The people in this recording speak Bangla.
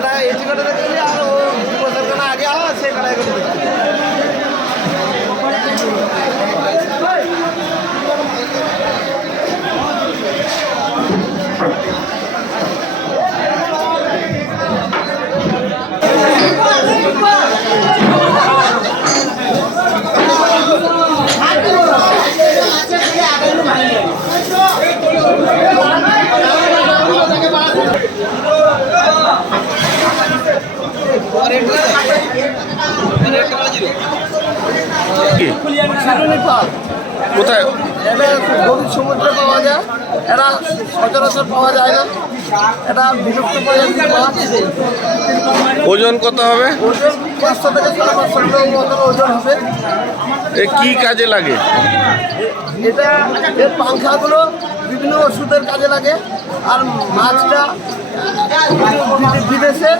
এটা এটি কাটা দেখছি আর ও 2 বছর কেন আগে সে কাটাই করে দেখছি। কোথায়? এটা গভীর সমুদ্রে পাওয়া যায়, এটা সচরাচর পাওয়া যায় না, এটা বিলুপ্ত প্রজাতির মাছ। ওজন কত হবে? ওজন 500 থেকে 550 কিলো মতন ওজন হবে। এ কি কাজে লাগে? এটা এর পাংখাগুলো বিভিন্ন ওষুধের কাজে লাগে, আর মাছটা বিদেশে